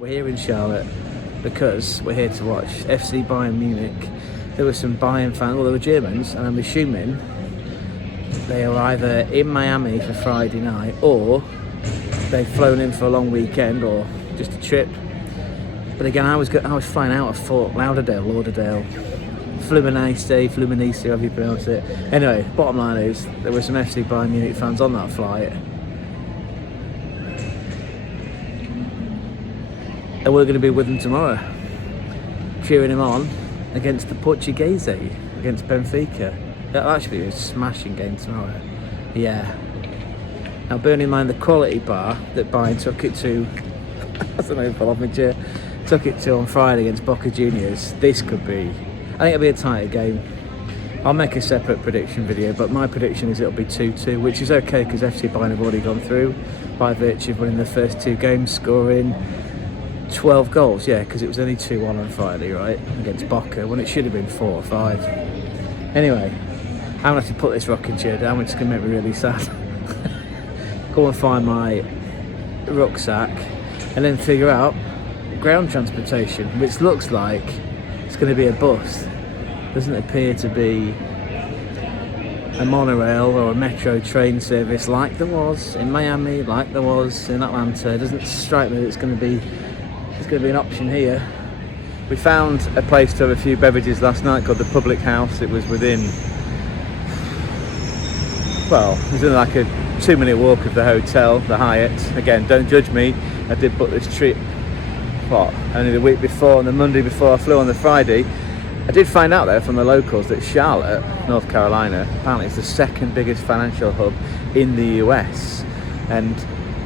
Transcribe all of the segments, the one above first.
We're here in Charlotte because we're here to watch FC Bayern Munich. There were some Bayern fans, well, they were Germans, and I'm assuming they were either in Miami for Friday night or they'd flown in for a long weekend or just a trip. But again, I was flying out of Fort Lauderdale, Fluminense, however you pronounce it. Anyway, bottom line is there were some FC Bayern Munich fans on that flight. And we're going to be with them tomorrow, cheering him on against the Portuguese, against Benfica. That'll actually be a smashing game tomorrow. Yeah. Now, bearing in mind the quality bar that Bayern took it to, I don't know if I'll have my chair, took it to on Friday against Boca Juniors, this could be, I think it'll be a tighter game. I'll make a separate prediction video, but my prediction is it'll be 2-2, which is okay because FC Bayern have already gone through by virtue of winning the first two games, scoring 12 goals, yeah, because it was only 2-1 on Friday, right, against Boca, when it should have been 4 or 5. Anyway, I'm going to have to put this rocking chair down, which is going to make me really sad. Go and find my rucksack and then figure out ground transportation, which looks like it's going to be a bus. Doesn't appear to be a monorail or a metro train service like there was in Miami, like there was in Atlanta. It doesn't strike me that it's going to be an option here. We found a place to have a few beverages last night called the Public House. It was within, well, it was in like a 2-minute walk of the hotel, the Hyatt. Again, don't judge me. I did book this trip, only the week before, and the Monday before I flew on the Friday. I did find out there from the locals that Charlotte, North Carolina, apparently is the second biggest financial hub in the US. And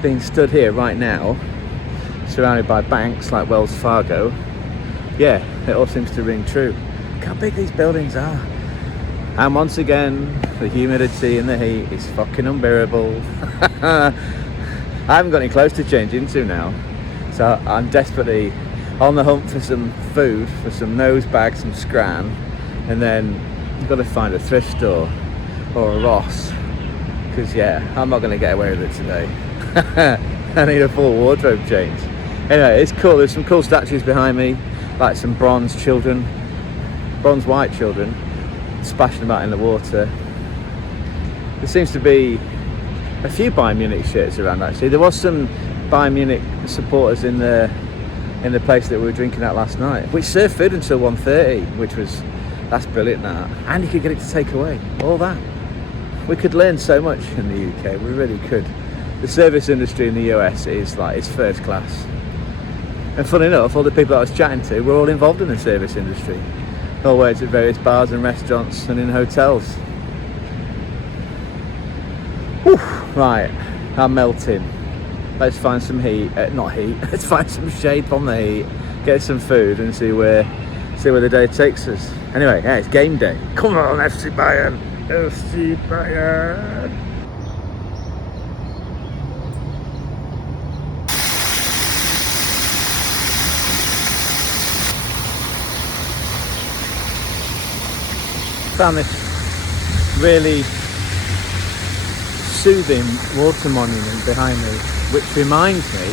being stood here right now, surrounded by banks like Wells Fargo, yeah, it all seems to ring true. Look how big these buildings are. And once again, the humidity and the heat is fucking unbearable. I haven't got any clothes to change into now, so I'm desperately on the hunt for some food, for some nose bags, some scran, and then I've got to find a thrift store or a Ross, because yeah, I'm not going to get away with it today. I need a full wardrobe change. Anyway, it's cool. There's some cool statues behind me, like some bronze white children, splashing about in the water. There seems to be a few Bayern Munich shirts around actually. There was some Bayern Munich supporters in the place that we were drinking at last night, which served food until 1:30, that's brilliant that. And you could get it to take away, all that. We could learn so much in the UK, we really could. The service industry in the US is like, it's first class. And funny enough, all the people I was chatting to were all involved in the service industry. All worked at various bars and restaurants and in hotels. Whew, right, I'm melting. Let's find some let's find some shade from the heat, get some food and see where the day takes us. Anyway, yeah, it's game day. Come on, FC Bayern! FC Bayern! Found this really soothing water monument behind me, which reminds me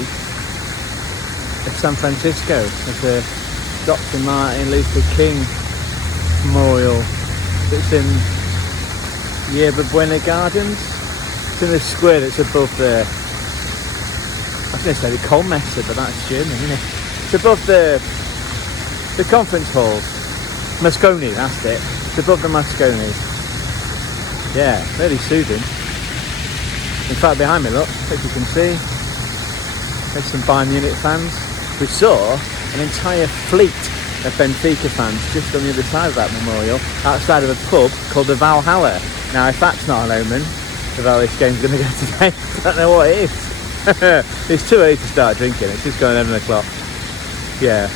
of San Francisco, of the Dr. Martin Luther King Memorial that's in Yerba Buena Gardens. It's in the square that's above the, I was going to say the Kohlmesse, but that's German, isn't it? It's above the conference halls. Moscone, that's it. It's above the Moscone. Yeah, really soothing. In fact, behind me, look, if you can see, there's some Bayern Munich fans. We saw an entire fleet of Benfica fans just on the other side of that memorial, outside of a pub called the Valhalla. Now, if that's not an omen of how this game's going to go today, I don't know what it is. It's too early to start drinking, it's just going 11 o'clock. Yeah,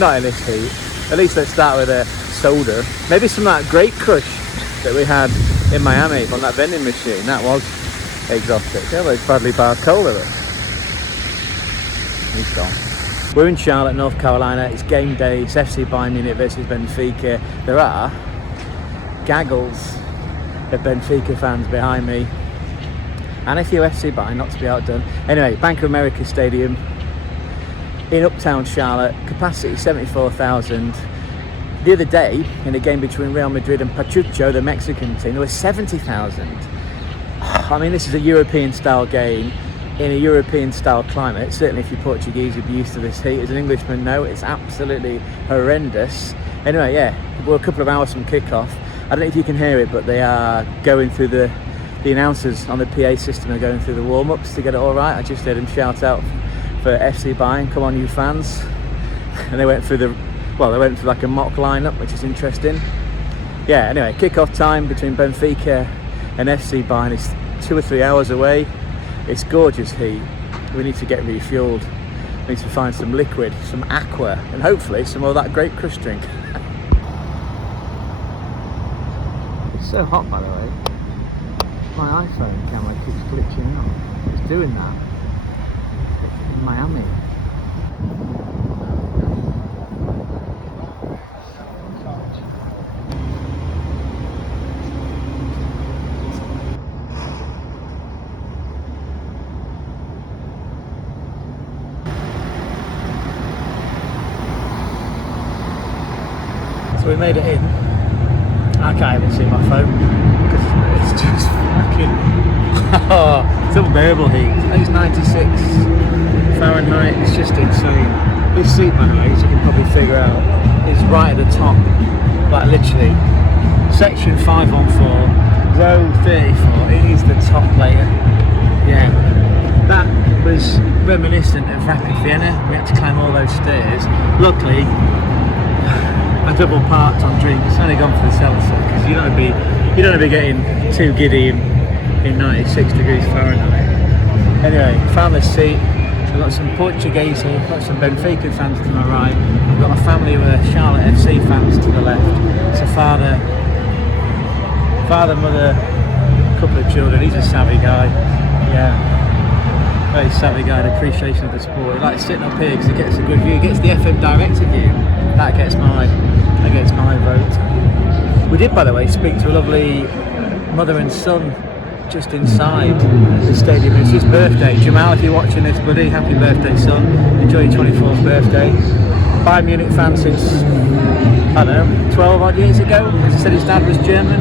not in this heat. At least let's start with a soda. Maybe some of that Grape Crush that we had in Miami on that vending machine. That was exotic. Yeah, like Bradley Bar Cola though. He's gone. We're in Charlotte, North Carolina. It's game day. It's FC Bayern Munich versus Benfica. There are gaggles of Benfica fans behind me. And a few FC Bayern, not to be outdone. Anyway, Bank of America Stadium. in uptown Charlotte, capacity 74,000. The other day, in a game between Real Madrid and Pachuco, the Mexican team, there was 70,000. I mean, this is a European-style game in a European-style climate. Certainly if you're Portuguese, you'd be used to this heat. As an Englishman, no, it's absolutely horrendous. Anyway, yeah, we're a couple of hours from kick-off. I don't know if you can hear it, but they are going through the announcers on the PA system are going through the warm-ups to get it all right. I just heard them shout out for FC Bayern, come on you fans. And they went through like a mock lineup, which is interesting. Yeah, anyway, kick-off time between Benfica and FC Bayern is 2 or 3 hours away. It's gorgeous heat. We need to get refueled. We need to find some liquid, some aqua, and hopefully some of that great crush drink. It's so hot, by the way. My iPhone camera keeps glitching out. It's doing that in Miami. So we made it in. I can't even see my phone because it's just fucking it's unbearable heat. It's 96 Fahrenheit. It's just insane. This seat, by the way, as you can probably figure out, is right at the top, like literally section 514, row 34. It is the top layer. Yeah, that was reminiscent of Rapid Vienna. We had to climb all those stairs. Luckily, I double parked on drinks, only gone for the seltzer because you don't want to be getting too giddy in 96 degrees Fahrenheit. Anyway, found this seat. We've got some Portuguese here, got some Benfica fans to my right. I've got a family with Charlotte FC fans to the left. It's a father, mother, a couple of children. He's a savvy guy. Yeah, very savvy guy. An appreciation of the sport. He likes sitting up here because he gets a good view. He gets the FM director view. That gets my vote. We did, by the way, speak to a lovely mother and son just inside the stadium. It's his birthday. Jamal, if you're watching this, buddy, happy birthday, son. Enjoy your 24th birthday. Bayern Munich fan since, I don't know, 12 odd years ago, because he said his dad was German.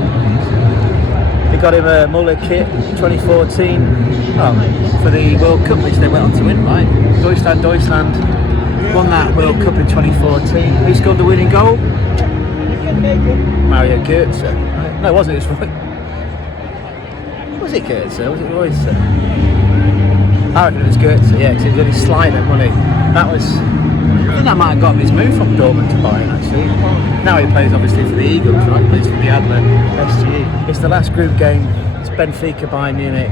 They got him a Muller kit 2014 for the World Cup, which they went on to win, right? Deutschland won that World Cup in 2014. Who scored the winning goal? Mario Götze. No, it wasn't. It was it Götze? Was it Royce? I reckon it was Götze, yeah, because he was only slider, wasn't he? I think that might have got him his move from Dortmund to Bayern, actually. Now he plays, obviously, for the Eagles, right? He plays for the Adler SGE. It's the last group game. It's Benfica, Bayern Munich.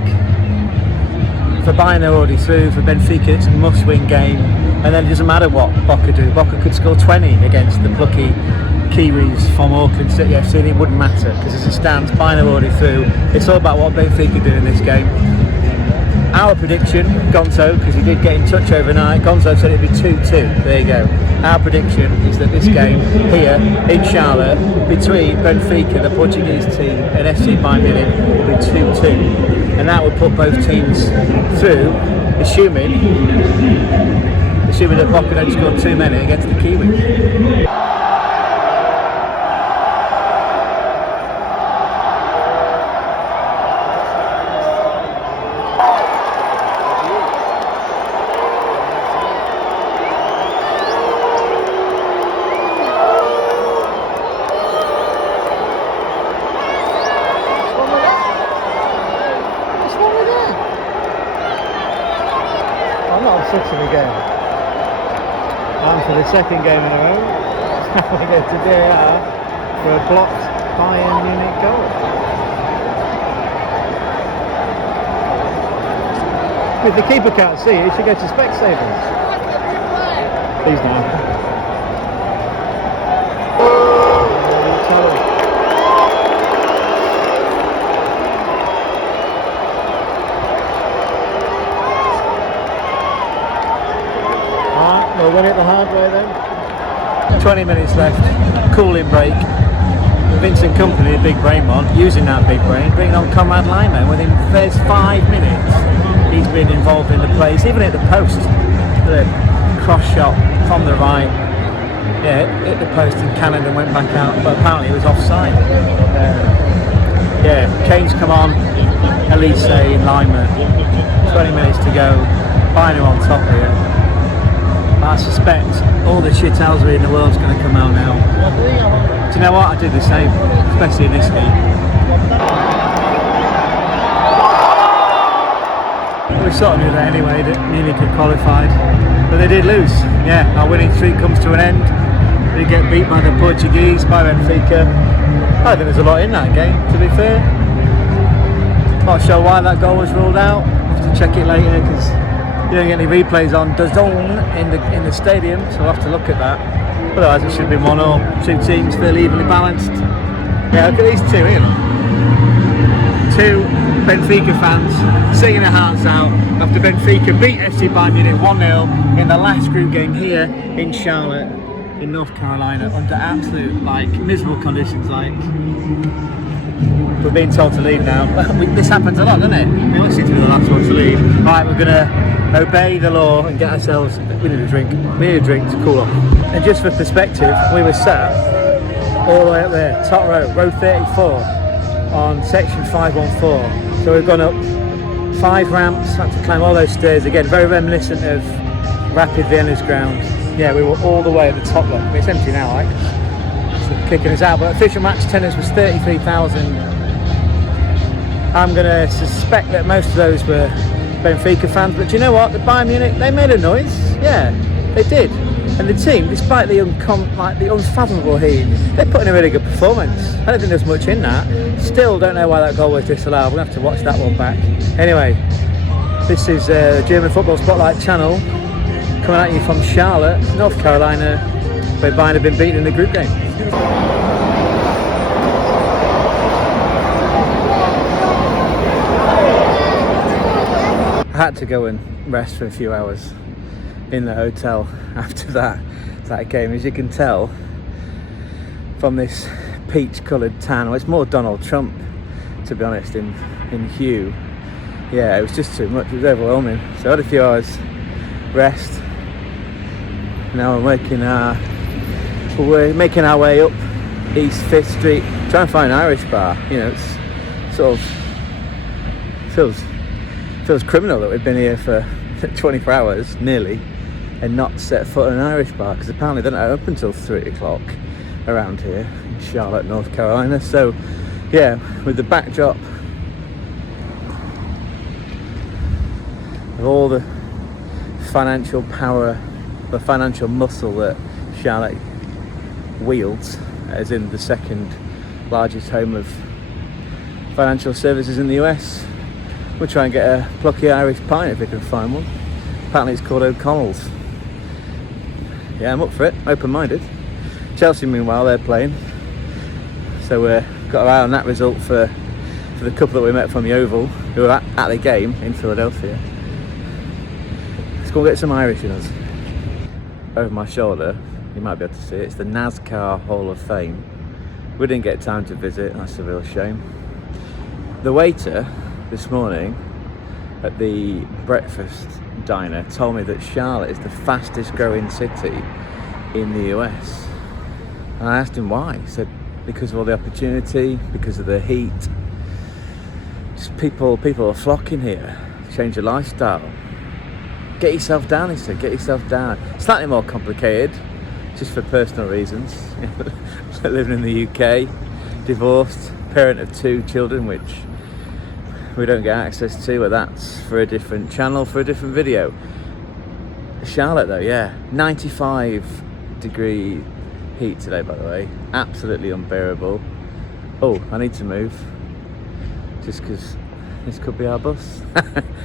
For Bayern, they're already through. For Benfica, it's a must-win game. And then it doesn't matter what Boca do. Boca could score 20 against the plucky Kiwis from Auckland City FC, and it wouldn't matter, because as it stands, Bayern are already through. It's all about what Benfica do in this game. Our prediction, Gonzo, because he did get in touch overnight, Gonzo said it'd be 2-2. There you go. Our prediction is that this game here in Charlotte between Benfica, the Portuguese team, and FC Bayern Munich will be 2-2. And that would put both teams through, assuming that Boca don't score too many against the Kiwis. Again. And for the second game in a row, we go to VAR for a blocked Bayern Munich goal. If the keeper can't see it, he should go to Specsavers. Please now. We'll win it the hard way then. 20 minutes left, cooling break. Vincent Kompany, the big brain one, using that big brain, bringing on Conrad Lyman. Within the first 5 minutes, he's been involved in the plays, even at the post. The cross shot from the right. Yeah, hit the post in Canada and went back out, but apparently it was offside. Yeah, change come on, Elise in Lima, 20 minutes to go, Bayern on top here. I suspect all the shithousewry in the world's going to come out now. Do you know what? I did the same, especially in this league. We sort of knew that anyway, that Munich had qualified, but they did lose. Yeah, our winning streak comes to an end. They get beat by the Portuguese, by Benfica. I think there's a lot in that game, to be fair. Not sure why that goal was ruled out. I'll have to check it later because you don't get any replays on DAZN in the stadium, so we'll have to look at that. Otherwise it should be 1-1. Two teams feel evenly balanced. Yeah, look at these two here. Two Benfica fans singing their hearts out after Benfica beat FC Bayern Munich 1-0 in the last group game here in Charlotte, in North Carolina, under absolute miserable conditions. We're being told to leave now. This happens a lot, doesn't it? We always seem to be the last one to leave. Right, we're gonna obey the law and get ourselves. We need a drink. We need a drink to cool off. And just for perspective, we were sat all the way up there, top row 34, on section 514. So we've gone up 5 ramps, had to climb all those stairs again. Very reminiscent of Rapid Vienna's ground. Yeah, we were all the way at the top. Look, it's empty now, so kicking us out. But official match attendance was 33,000. I'm going to suspect that most of those were Benfica fans. But do you know what? The Bayern Munich, they made a noise. Yeah, they did. And the team, despite the unfathomable heat, they put in a really good performance. I don't think there's much in that. Still don't know why that goal was disallowed. We're going to have to watch that one back. Anyway, this is the German Football Spotlight channel, coming at you from Charlotte, North Carolina, where Bayern have been beaten in the group game. I had to go and rest for a few hours in the hotel after that game. As you can tell from this peach coloured tan, well, it's more Donald Trump, to be honest, in hue. Yeah, it was just too much. It was overwhelming. So I had a few hours rest. Now we're making our way up East 5th Street, trying to find an Irish bar. You know, it's sort of feels criminal that we've been here for 24 hours nearly and not set foot in an Irish bar, because apparently they're not open until 3 o'clock around here in Charlotte, North Carolina. So yeah, with the backdrop of all the financial power, the financial muscle that Charlotte wields, as in the second largest home of financial services in the US, we'll try and get a plucky Irish pint if we can find one. Apparently it's called O'Connell's. Yeah, I'm up for it, open-minded. Chelsea, meanwhile, they're playing. So we've got our eye on that result for the couple that we met from the Oval, who were at the game in Philadelphia. Let's go and get some Irish in us. Over my shoulder, you might be able to see it, it's the NASCAR Hall of Fame. We didn't get time to visit, that's a real shame. The waiter this morning at the breakfast diner told me that Charlotte is the fastest growing city in the US. And I asked him why. He said because of all the opportunity, because of the heat. Just people are flocking here, change your lifestyle. Get yourself down, he said, get yourself down. Slightly more complicated, just for personal reasons. Living in the UK, divorced, parent of 2 children, which we don't get access to, but that's for a different channel, for a different video. Charlotte though, yeah, 95 degree heat today, by the way, absolutely unbearable. Oh, I need to move, just because this could be our bus.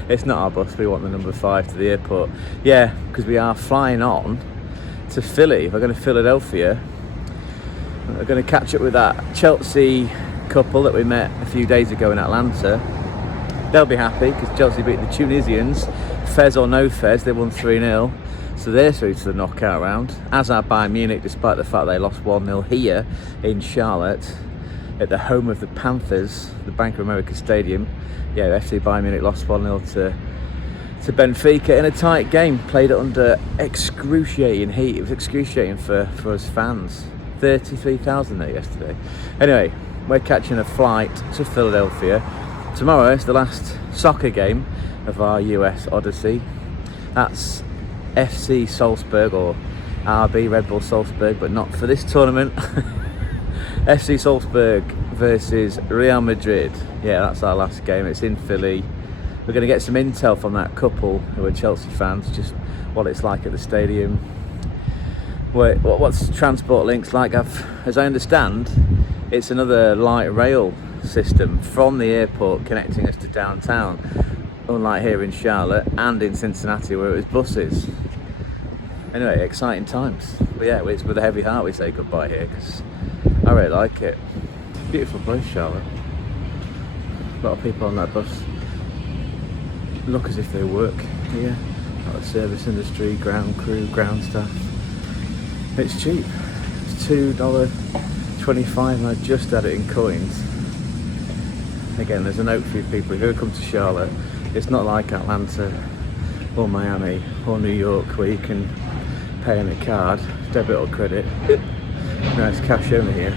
It's not our bus, we want the number 5 to the airport. Yeah, because we are flying on to Philly. We're going to Philadelphia. We're going to catch up with that Chelsea couple that we met a few days ago in Atlanta. They'll be happy because Chelsea beat the Tunisians, Fez or no Fez, they won 3-0. So they're through to the knockout round, as are Bayern Munich, despite the fact they lost 1-0 here in Charlotte at the home of the Panthers, the Bank of America Stadium. Yeah, FC Bayern Munich lost 1-0 to Benfica in a tight game. Played it under excruciating heat. It was excruciating for us fans. 33,000 there yesterday. Anyway, we're catching a flight to Philadelphia. Tomorrow is the last soccer game of our US Odyssey. That's FC Salzburg, or RB, Red Bull Salzburg, but not for this tournament. FC Salzburg versus Real Madrid. Yeah, that's our last game. It's in Philly. We're going to get some intel from that couple who are Chelsea fans, just what it's like at the stadium. What's transport links like? As I understand, it's another light rail system from the airport connecting us to downtown, unlike here in Charlotte and in Cincinnati where it was buses. Anyway, exciting times. But yeah, it's with a heavy heart we say goodbye here, because I really like it. Beautiful place, Charlotte. A lot of people on that bus look as if they work here. A lot of service industry, ground crew, ground staff. It's cheap. It's $2.25 and I just had it in coins. Again, there's a note for you people, if you ever come to Charlotte, it's not like Atlanta or Miami or New York where you can pay on a card, debit or credit. No, it's cash only here.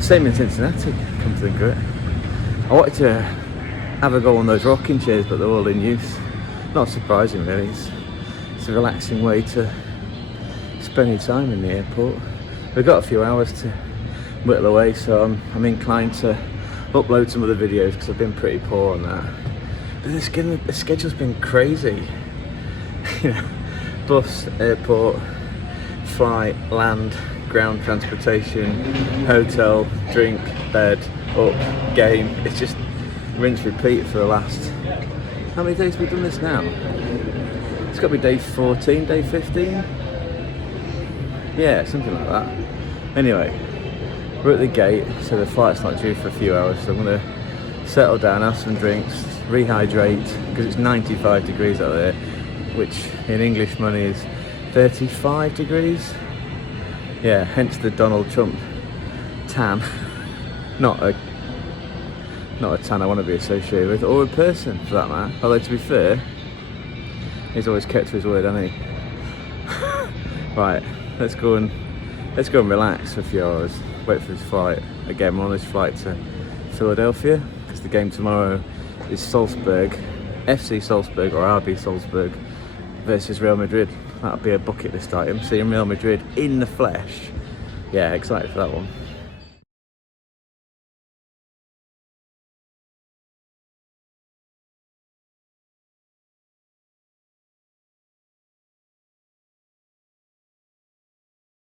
Same in Cincinnati, come to think of it. I wanted to have a go on those rocking chairs, but they're all in use. Not surprising really, it's a relaxing way to spend your time in the airport. We've got a few hours to whittle away, so I'm inclined to upload some other videos because I've been pretty poor on that. But the schedule's been crazy. You know, bus, airport, flight, land, ground transportation, hotel, drink, bed, up, game. It's just rinse repeat for the last, how many days have we done this now? It's got to be day 14, day 15? Yeah, something like that. Anyway, we're at the gate, so the flight's not due for a few hours, so I'm going to settle down, have some drinks, rehydrate, because it's 95 degrees out there, which in English money is 35 degrees. Yeah, hence the Donald Trump tan. Not a tan I want to be associated with, or a person for that matter. Although to be fair, he's always kept to his word, hasn't he? Right, let's go and relax for a few hours. Wait for his flight. Again, we're on this flight to Philadelphia because the game tomorrow is Salzburg, FC Salzburg or RB Salzburg versus Real Madrid. That'll be a bucket list item. Seeing Real Madrid in the flesh. Yeah, excited for that one.